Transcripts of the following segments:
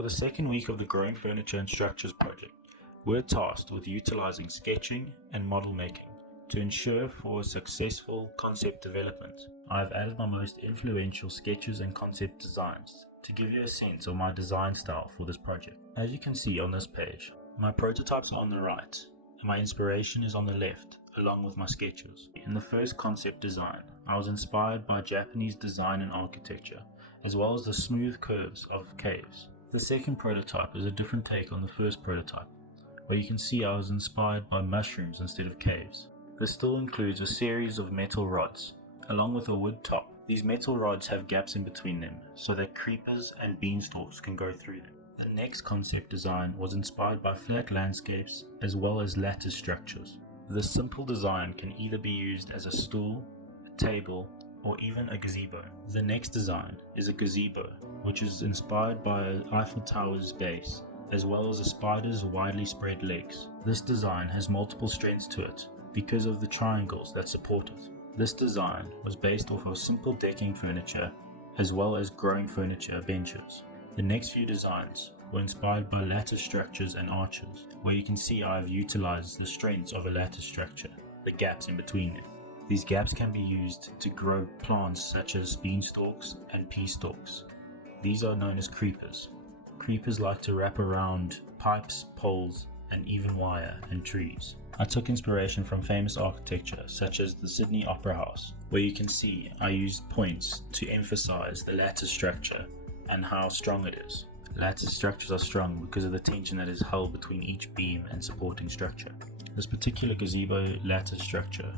For the second week of the Growing Furniture and Structures project, we're tasked with utilizing sketching and model making to ensure for successful concept development. I've added my most influential sketches and concept designs to give you a sense of my design style for this project. As you can see on this page, my prototypes are on the right and my inspiration is on the left, along with my sketches. In the first concept design, I was inspired by Japanese design and architecture, as well as the smooth curves of caves. The second prototype is a different take on the first prototype, where you can see I was inspired by mushrooms instead of caves. This still includes a series of metal rods, along with a wood top. These metal rods have gaps in between them, so that creepers and beanstalks can go through them. The next concept design was inspired by flat landscapes as well as lattice structures. This simple design can either be used as a stool, a table, or even a gazebo. The next design is a gazebo, which is inspired by Eiffel Tower's base, as well as a spider's widely spread legs. This design has multiple strengths to it because of the triangles that support it. This design was based off of simple decking furniture, as well as growing furniture benches. The next few designs were inspired by lattice structures and arches, where you can see I have utilized the strengths of a lattice structure, the gaps in between them. These gaps can be used to grow plants such as beanstalks and pea stalks. These are known as creepers. Creepers like to wrap around pipes, poles, and even wire and trees. I took inspiration from famous architecture such as the Sydney Opera House, where you can see I used points to emphasize the lattice structure and how strong it is. Lattice structures are strong because of the tension that is held between each beam and supporting structure. This particular gazebo lattice structure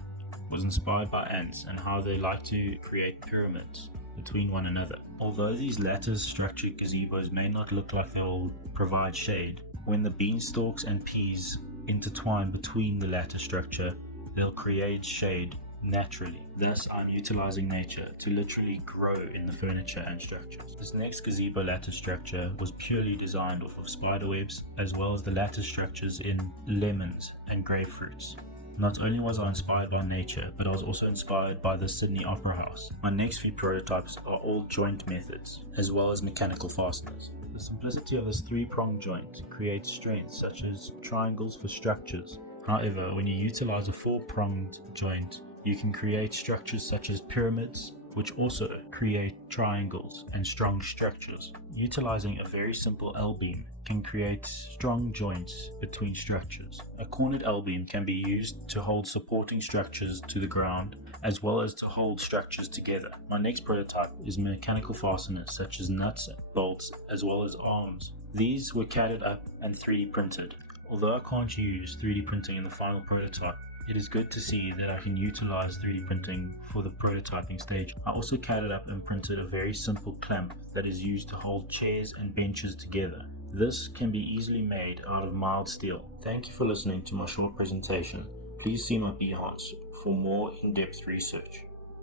was inspired by ants and how they like to create pyramids between one another. Although these lattice structured gazebos may not look like they'll provide shade, when the beanstalks and peas intertwine between the lattice structure, they'll create shade naturally. Thus, I'm utilizing nature to literally grow in the furniture and structures. This next gazebo lattice structure was purely designed off of spider webs, as well as the lattice structures in lemons and grapefruits. Not only was I inspired by nature, but I was also inspired by the Sydney Opera House. My next few prototypes are all joint methods, as well as mechanical fasteners. The simplicity of this three-pronged joint creates strengths such as triangles for structures. However, when you utilize a four-pronged joint, you can create structures such as pyramids, which also create triangles and strong structures. Utilizing a very simple L-beam can create strong joints between structures. A cornered L-beam can be used to hold supporting structures to the ground, as well as to hold structures together. My next prototype is mechanical fasteners such as nuts, bolts, as well as arms. These were catted up and 3D printed. Although I can't use 3D printing in the final prototype, it is good to see that I can utilize 3D printing for the prototyping stage. I also catted up and printed a very simple clamp that is used to hold chairs and benches together. This can be easily made out of mild steel. Thank you for listening to my short presentation. Please see my Behance for more in-depth research.